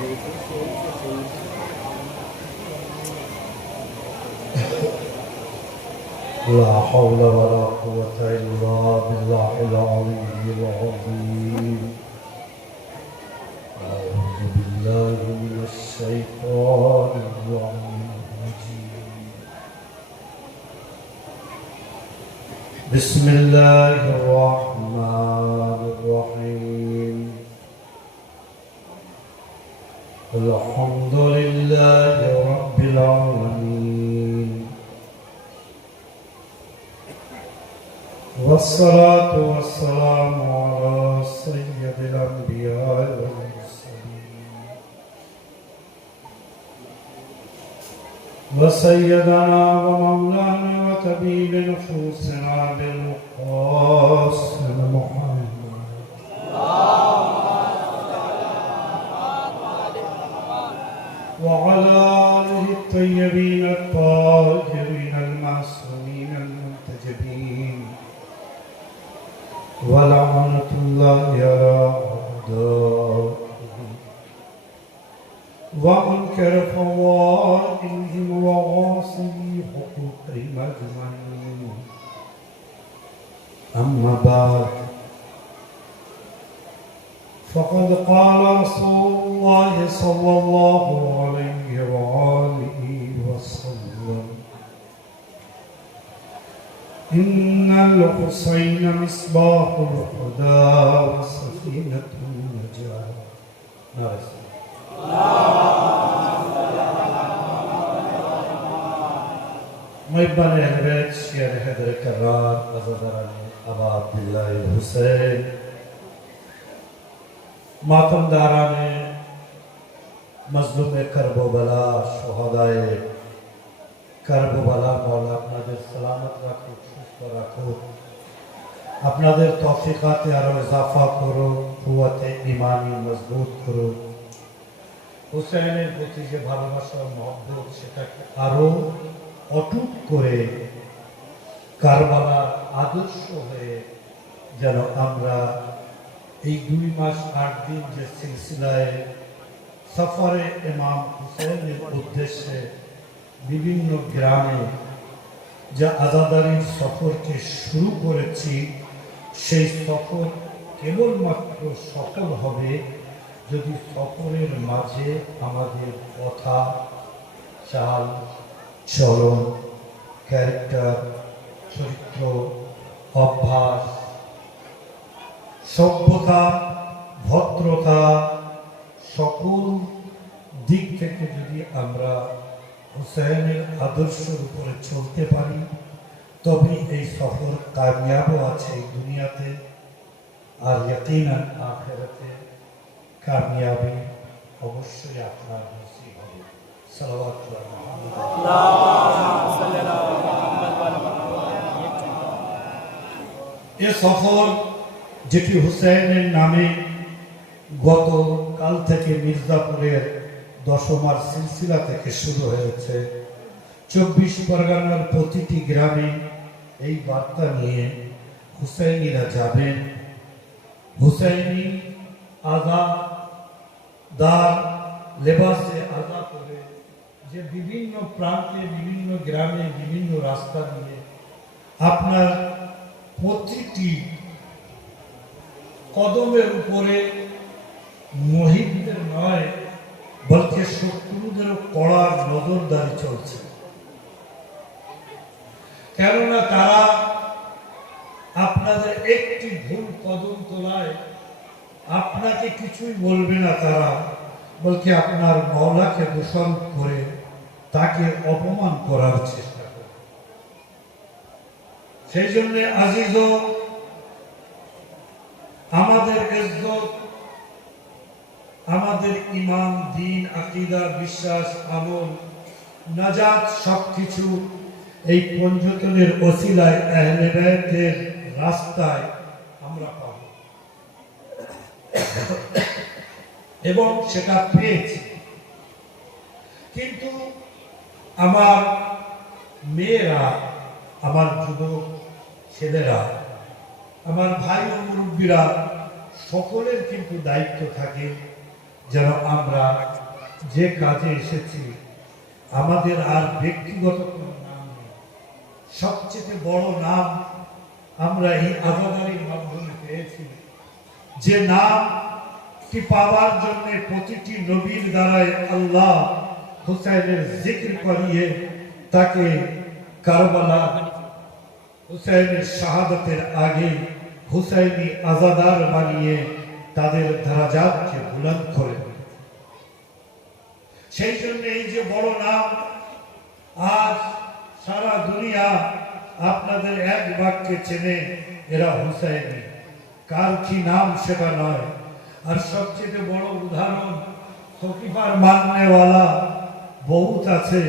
لا حول ولا قوة إلا بالله العلي العظيم. أعوذ بالله من الشيطان الرجيم. بسم الله الرحمن الحمد لله رب العالمين. والصلاة والسلام على سيد الأنبياء والمرسلين. وسيدنا ومولانا وطبيب نفوسنا بالقاسم محمد الطيبين الطاهرين المعصومين المنتجبين. ولعنة الله على أعدائهم وأنكر فوائدهم وغاصبي حقوقهم أجمعين أما بعد فقد قال رسول الله صلى الله عليه وآله الحسين مصباح الهدى وسفينة النجاة. محبان حضرت شیر حیدر کرار عزدران ابا عبداللہ حسین ماتم داران مظلوم کرب و بلا شہدائے কারবোবালা মৌলা আপনাদের সালামত রাখুক সুস্থ রাখুক আপনাদের তফিকাতে আরও ইজাফা করো কুয়াতে ইমানি মজবুত করো। হুসেনের প্রতি যে ভালোবাসা মহব্বত, সেটাকে আরও অটুট করে কারবালার আদর্শ হয়ে যেন আমরা এই দুই মাস আট দিন যে সিলসিলায় সফরে ইমাম হুসেনের উদ্দেশ্যে বিভিন্ন গ্রামে যা আজাদারির সফরকে শুরু করেছি, সেই সফর কেবলমাত্র সফল হবে যদি সফরের মাঝে আমাদের কথা, চাল, চলন, ক্যারেক্টার, চরিত্র, অভ্যাস, সভ্যতা, ভদ্রতা, সকল দিক থেকে যদি আমরা হুসাইনের আদর্শের উপরে চলতে পারি তবে এই সফর কামিয়াবও আছে এই দুনিয়াতে আর ইয়াকিনান আখেরাতে কামিয়াবি অবশ্যই আপনার নসিব হবে। এ সফর যেটি হুসাইনের নামে গত কাল থেকে মির্জাপুরের দশমার সিলসিলা থেকে শুরু হয়েছে। চব্বিশ পরগনার প্রতিটি গ্রামে এই বার্তা নিয়ে হুসাইনিরা যাবেন। হুসাইনি আজা দার, লেবাসে আদা করে যে বিভিন্ন প্রান্তে, বিভিন্ন গ্রামে, বিভিন্ন রাস্তা নিয়ে আপনার প্রতিটি কদমের উপরে মহিতদের নয় বলকে শত্রুদেরও কড়ার নজরদারি চলছে। কেননা তারা আপনাদের একটি ভুল কদম তোলায় আপনাকে কিছুই বলবে না তারা। বলকে আপনার মৌলাকে দূষণ করে তাকে অপমান করার চেষ্টা করে সেই জন্য আজিজ আমাদের ইজ্জত আমাদের ইমান দিন, আকিদা, বিশ্বাস, আমল, নাজাত সবকিছু এই পঞ্চতনের ওসিলায়, আহলে বায়াতের রাস্তায় আমরা পাব। এবং সেটা পেয়েছি। কিন্তু আমার মেয়েরা, আমার যুবক ছেলেরা, আমার ভাই ও মুরব্বীরা, সকলের কিন্তু দায়িত্ব থাকে যেন আমরা যে কাজে এসেছি, আমাদের আর ব্যক্তিগত কোনো নাম নেই। সবচেয়ে বড় নাম আমরা এই আজাদারির মাধ্যমে পেয়েছি। যে নামটি পাওয়ার জন্য প্রতিটি নবীর দ্বারায় আল্লাহ হুসাইনের জিক্র করিয়ে তাকে কারবালা হুসাইনের শাহাদতের আগে হুসাইনি আজাদার বানিয়ে তাদের ধারাজাতকে বুলন্দ করে। সেই জন্য এই যে বড় নাম, আজ সারা দুনিয়া আপনাদের এক বাক্যে চেনে, এরা হুসাইনি। কার কি নাম সেটা নয়। আর সবচেয়ে বড় উদাহরণ ফকিফার মাননেওয়ালা বহুত আছে,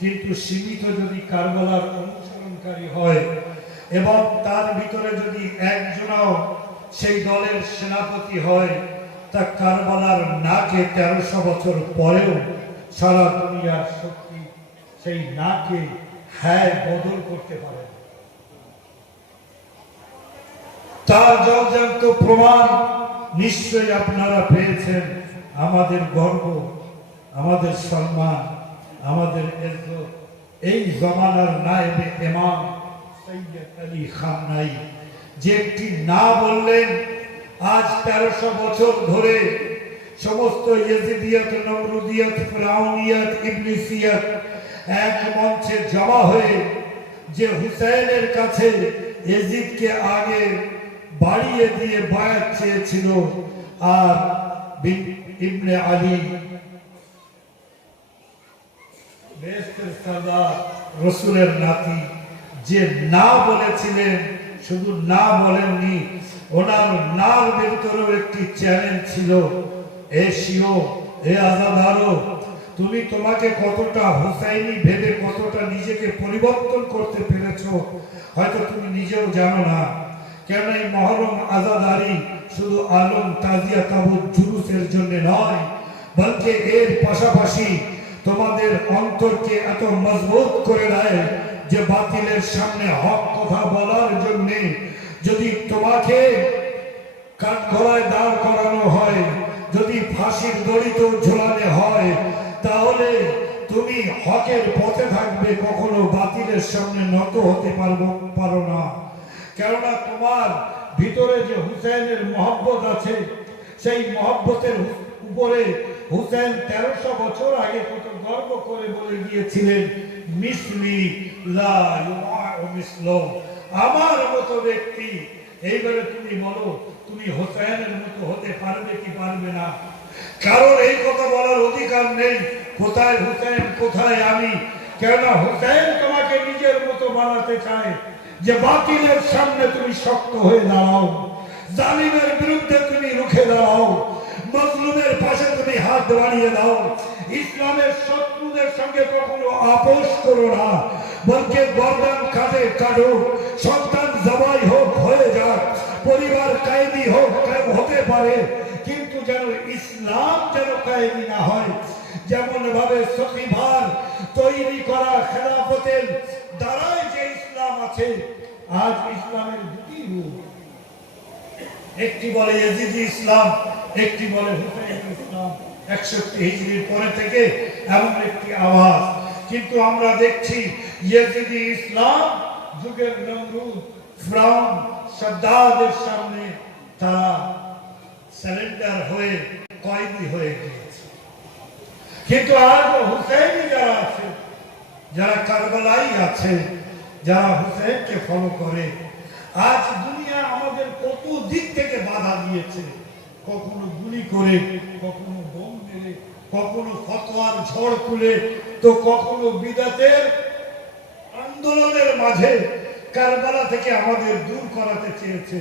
কিন্তু সীমিত যদি কারবালার অনুসরণকারী হয়, এবং তার ভিতরে যদি একজনও সেই দলের সেনাপতি হয় তা কারবালার নাকে তেরোশো বছর পরেও সারা দুনিয়ার শক্তি সেই নাকে হ্যাঁ বদল করতে পারে তার জলজান্ত প্রমাণ নিশ্চয়ই আপনারা পেয়েছেন আমাদের গর্ব, আমাদের সম্মান, আমাদের এই জমানার নায়েবে ইমাম সৈয়দ আলী খামনাই যে একটি না বললেন, আজ তেরোশো বছর ধরে সমস্ত ইয়েজিদিয়াত, নমরুদিয়াত এক মঞ্চে জমা হয়ে যে হুসাইনের কাছে এজিদকে আগে বাড়িয়ে দিয়ে বায়াত চেয়েছিল, আর বিন- ইবনে আলী। বেহেশতের সর্দার রসুলের নাতি যে না বলেছিলেন শুধু না বলেননি, ওনার নার ভিতরেও একটি চ্যালেঞ্জ ছিল। এ শিও, এ আজাদারো তুমি তোমাকে কতটা হুসাইনি ভেবে কতটা নিজেকে পরিবর্তন করতে পেরেছ, হয়তো তুমি নিজেও জানো না। কেন এই মহরম আজাদারি শুধু আলম তাজিয়া তাবুত জুলুসের জন্য নয়, বলকে এর পাশাপাশি তোমাদের অন্তরকে এত মজবুত করে দেয় যে বাতিলের সামনে হক কথা বলার জন্য যদি তোমাকে কাঠগড়ায় দাঁড় করানো হয়, যদি ফাঁসির দড়িতে ঝোলানো হয়, তাহলে তুমি হকের পথে থাকবে, কখনো বাতিলের সামনে নত হতে পারব, পারো না। কেননা তোমার ভিতরে যে হুসেনের মহব্বত আছে, সেই মহব্বতের উপরে হুসেন তেরোশো বছর আগে কত গর্ব করে বলে গিয়েছিলেন মিসলি লা আমার মতো ব্যক্তি, এইবারে তুমি বলো, তুমি হোসেনের মতো হতে পারবে কি পারবে না? কারণ এই কথা বলার অধিকার নেই, কোথায় হুসেন কোথায় আমি? কেননা হুসেন তোমাকে নিজের মতো বানাতে চায়, যে বাতিলের সামনে তুমি শক্ত হয়ে দাঁড়াও, জালিমের বিরুদ্ধে তুমি রুখে দাঁড়াও, মজলুমের পাশে তুমি হাত বাড়িয়ে দাও ইসলামের শত্রুদের সঙ্গে কখনো আপোষ করো না। বলকে গর্দান কাটে কাটো সন্তান জবাই হোক হয়ে যাক, পরিবার কায়েদি হোক হতে পারে, কিন্তু যেন ইসলাম যেন কায়েদি না হয়। যেমন ভাবে সফিভার তৈরি করা খেলাফতের দ্বারাই যে ইসলাম আছে, আজ ইসলামের দুটি রূপ। একটি বলে ইয়াজিদি ইসলাম, একটি বলে হুসাইন ইসলাম। একষট্টি হিজরির পরে থেকে এমন একটি আওয়াজ। কিন্তু আমরা দেখছি ইয়াজিদি ইসলাম, যুগের নমরুদ, ফ্রাউন, সাদ্দাদের সামনে তারা স্যালেন্ডার হয়ে, কয়েদি হয়ে গিয়েছে। কিন্তু আজ হুসাইনি যারা আছে, যারা কারবালাই আছে, যারা হুসেনকে ফলো করে, আজ দুনিয়া আমাদের কত দিক থেকে বাধা দিয়েছে। কখনো গুলি করে, কখনো বোম মেরে, কখনো ফতোয়ার ঝড় তুলে, তো কখনো বিদাতের আন্দোলনের মাঝে কারবালা থেকে আমাদের দূর করাতে চেয়েছে,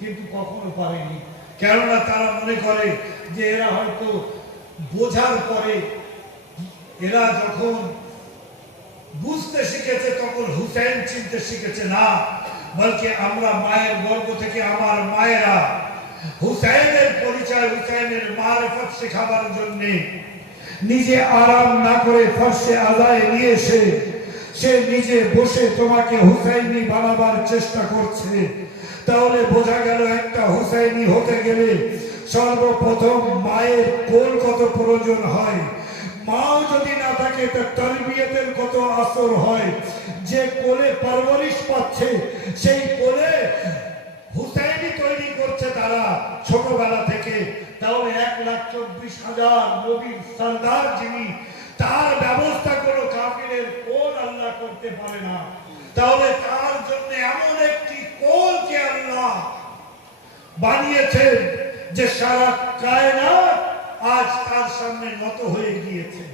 কিন্তু কখনো পারেনি। কেননা তারা মনে করে যে এরা হয়তো বোঝার পরে এরা যখন বুঝতে শিখেছে, তখন হুসেন চিনতে শিখেছে, না, বলকে আমরা মায়ের গর্ভ থেকে আমার মায়েরা হুসাইনের পরিচয় হুসাইনের মারেফত শেখাবার জন্য নিজে আরাম না করে আদায় নিয়ে এসে সে নিজে বসে তোমাকে হুসাইনি বানাবার চেষ্টা করছে। তাহলে বোঝা গেল একটা হুসাইনি হতে গেলে সর্বপ্রথম মায়ের কোল কত প্রয়োজন হয়। যদি না থাকে তার তরবিয়তের কত আসর হয়। যে কোলে পরবরিশ পাচ্ছে, সেই কোলে হুসাইনি তৈরি করছে তারা ছোটবেলা থেকে। তাহলে এক লাখ চব্বিশ হাজার নবীর যিনি, তার ব্যবস্থা কোনো কোন আল্লাহ করতে পারে না। তাহলে তার জন্য এমন একটি কোলকে আল্লাহ বানিয়েছেন যে সারা কায়নাত আজ তার সামনে নত হয়ে গিয়েছে।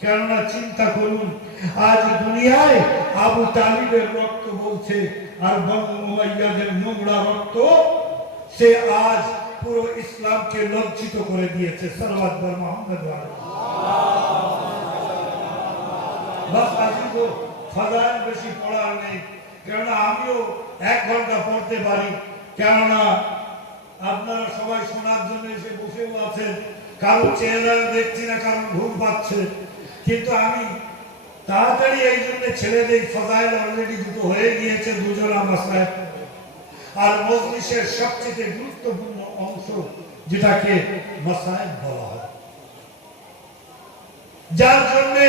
কেননা চিন্তা করুন, আজ দুনিয়ায় আবু তালিবের রক্ত বলছে আর বঙ্গ মুমাইয়াদের নোংরা রক্ত সে আজ পুরো ইসলামকে লজ্জিত করে দিয়েছে সরবাদ মোহাম্মদ বেশি পড়ার নেই, কেননা আমিও এক ঘণ্টা পড়তে পারি। কেননা আপনারা সবাই শোনার জন্য এসে বসেও আছেন, কারও চেহারা দেখছি না কারণ ঘুম পাচ্ছে। কিন্তু আমি তাড়াতাড়ি এই জন্য ছেড়ে দেই, ফজাইল অলরেডি দুটো হয়ে গিয়েছে, দুজন আমার আর মজলিসের সবচেয়ে গুরুত্বপূর্ণ অংশ যেটাকে মাসায়েব বলা হয়। যার জন্যে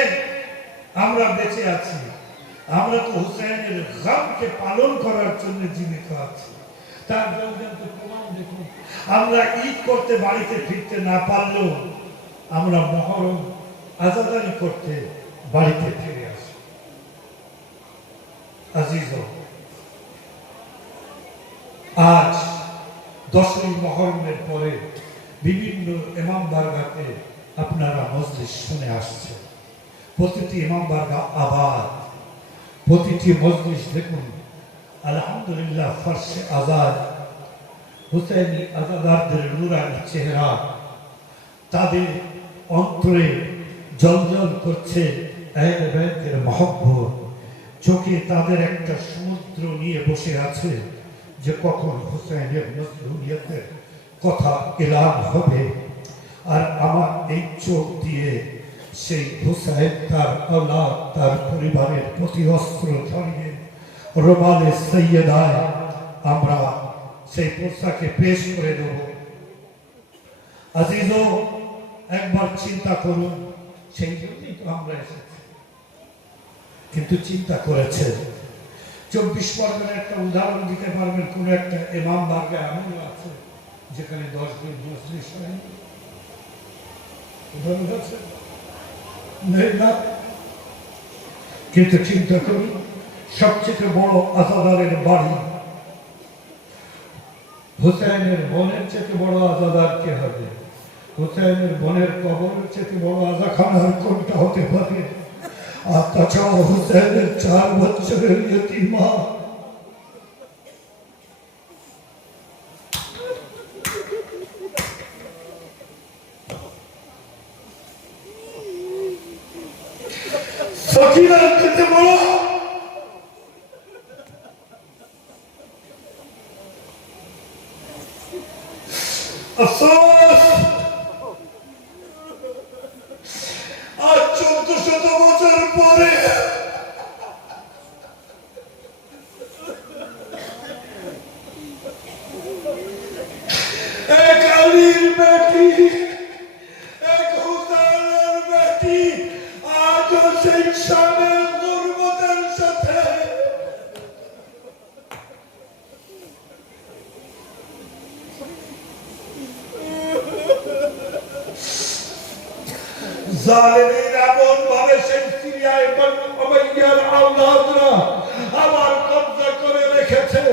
আমরা বেঁচে আছি। আমরা তো হুসাইনের গামকে পালন করার জন্য জীবিত আছি। তার তো প্রমাণ দেখুন। আমরা ঈদ করতে বাড়িতে ফিরতে না পারলেও আমরা মহরম আজাদারি করতে বাড়িতে ফিরে আসি। আজিজ আজ দশই মহরমের পরে বিভিন্ন ইমাম বারগাতে আপনারা মজলিস শুনে আসছে প্রতিটি ইমাম বারগা আবাদ। প্রতিটি মজলিস দেখুন, আলহামদুলিল্লাহ ফার্সে আজাদ হুসেনি আজাদারদের নুরানি চেহারা, তাদের অন্তরে জলজল করছে চোখে তাদের একটা সমুদ্র নিয়ে বসে আছে যে কখন হুসেনের কথা এলান হবে। আর আমার এই চোখ দিয়ে সেই হুসাইন তার আল্লাহ তার পরিবারের প্রতি অস্ত্র ধরিয়ে রোমালে সৈয়দায় আমরা সেই পোশাকে পেশ করে দেব আজিজও একবার চিন্তা করুন সেই জন্যই তো আমরা এসেছি। কিন্তু চিন্তা করেছে চব্বিশ পরগনার একটা উদাহরণ দিতে পারবেন, কোন একটা এমাম বার্গে এমনও আছে, যেখানে দশ দিন মজলিস হয়নি। কিন্তু চিন্তা করি সবচেয়ে বড় আজাদারের বাড়ি হুসাইনের বোনের চেয়ে বড় আজাদার কে হবে? হুসাইনের বোনের কবরের চেয়ে বড় আজাখানার কোনটা হতে পারে। আর তাছাড়া হুসাইনের চার বছরের ইয়তিমা। সকিনার চেয়ে জালেমের এমন ভাবে সেই সিরিয়ায় আমার কবজা করে রেখেছে।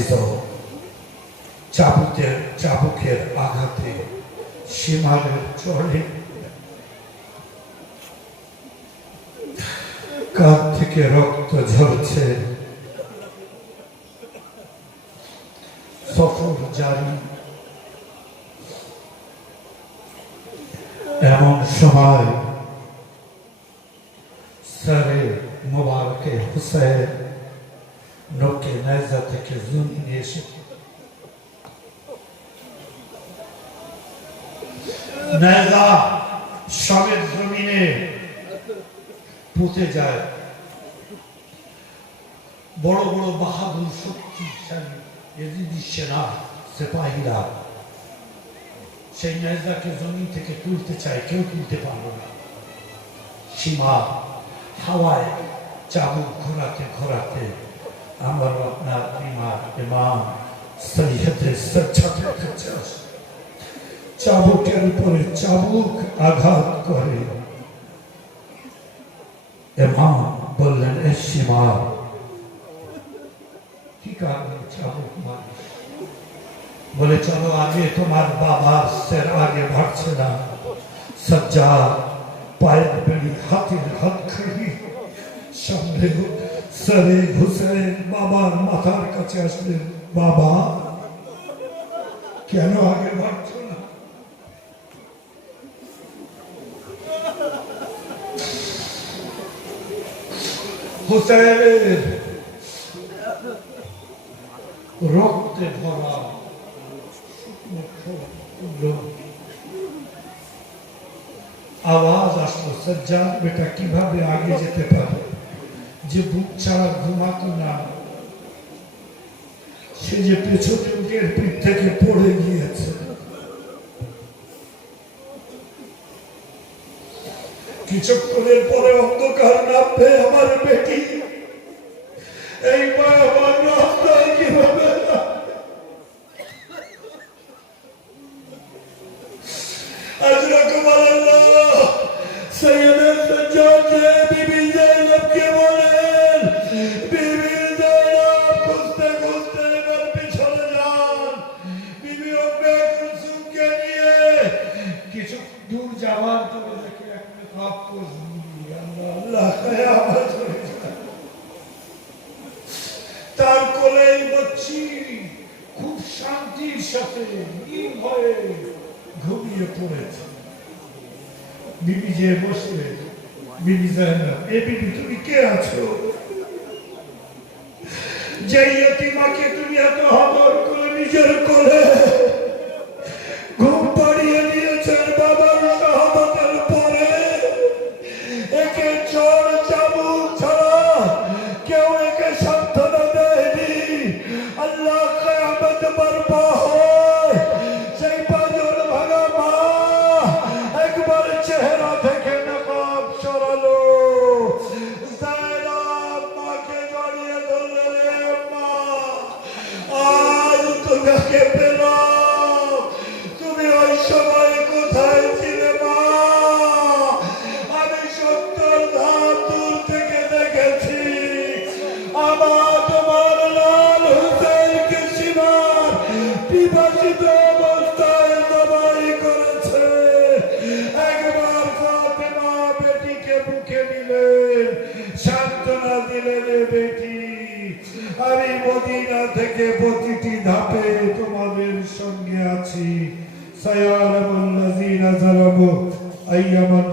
আজিজ চাবুকের চাবুকের আঘাতে সীমারের চড়ে কাঁধ থেকে রক্ত ঝরছে সফর জারি এমন সময় সরে মোবারকে হুসেন নোকে নাইজা থেকে জমিনে এসে নাইজা সবের জমিনে পুঁতে যায়। বড় বড় বাহাদুর শক্তিশালী এজিদি সেনা সেপাহীরা। সেই নাইজাকে জমিন থেকে তুলতে চায়, কেউ তুলতে পারল না। সীমা হাওয়ায় চাবুক ঘোরাতে ঘোরাতে আমার আপনার ইমাম ইমাম কাছে আসে চাবুকের উপরে চাবুক আঘাত করে। ইমাম বললেন, এ সীমা, কি কারণে চাবুক মারিস? বলে, চলো, আগে তোমার বাবার সের আগে ভাগছে না। সজ্জা পায়ের বেড়ি হাতের হাত খাই সামনে সরে হুসেন বাবার মাথার কাছে আসলেন বাবা, কেন আগে ভাগছো হুসেনের রক্তে ভরা আওয়াজ আসলো, সজ্জাদ, বেটা, কীভাবে আগে যেতে পারে? যে বুক ছাড়া ঘুমাতো না, সে যে পেছনে উঠের পিঠ থেকে পড়ে গিয়েছে। কিছুক্ষণের পরে অন্ধকার নামবে আমার বেটি। এই নিজের থেকে প্রতিটি ধাপে তোমাদের সঙ্গে আছি। সায়ালামুল্লাযীনা যালামু আইয়ামান